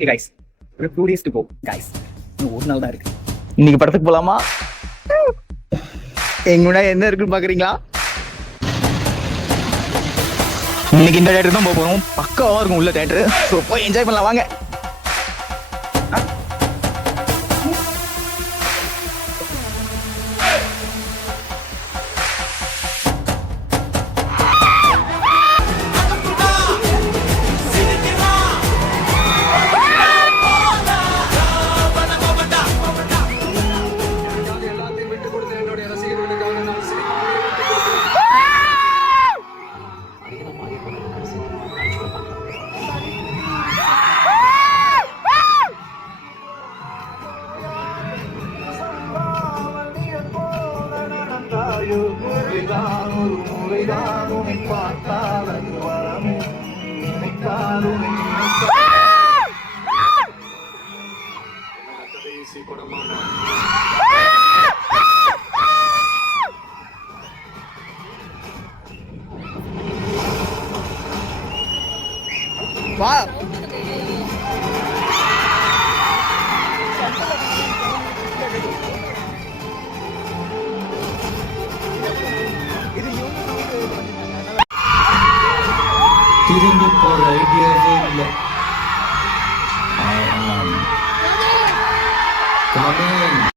சரி கைஸ், ஒரு 2 days to go guys. இன்னும் ஒரு நாள் தான் இருக்கு. இன்னைக்கு படத்துக்கு போலாமா? எங்க முன்னாடி என்ன இருக்குன்னு பாக்குறீங்களா? இன்னைக்கு இந்த தேட்டர் தான் போக போறோம். பக்காவா இருக்கும் உள்ள தேட்டர். ஸோ போய் என்ஜாய் பண்ணலாம் வாங்க. வா திரும்பி போற ஐடியாவே இல்லை. Come on.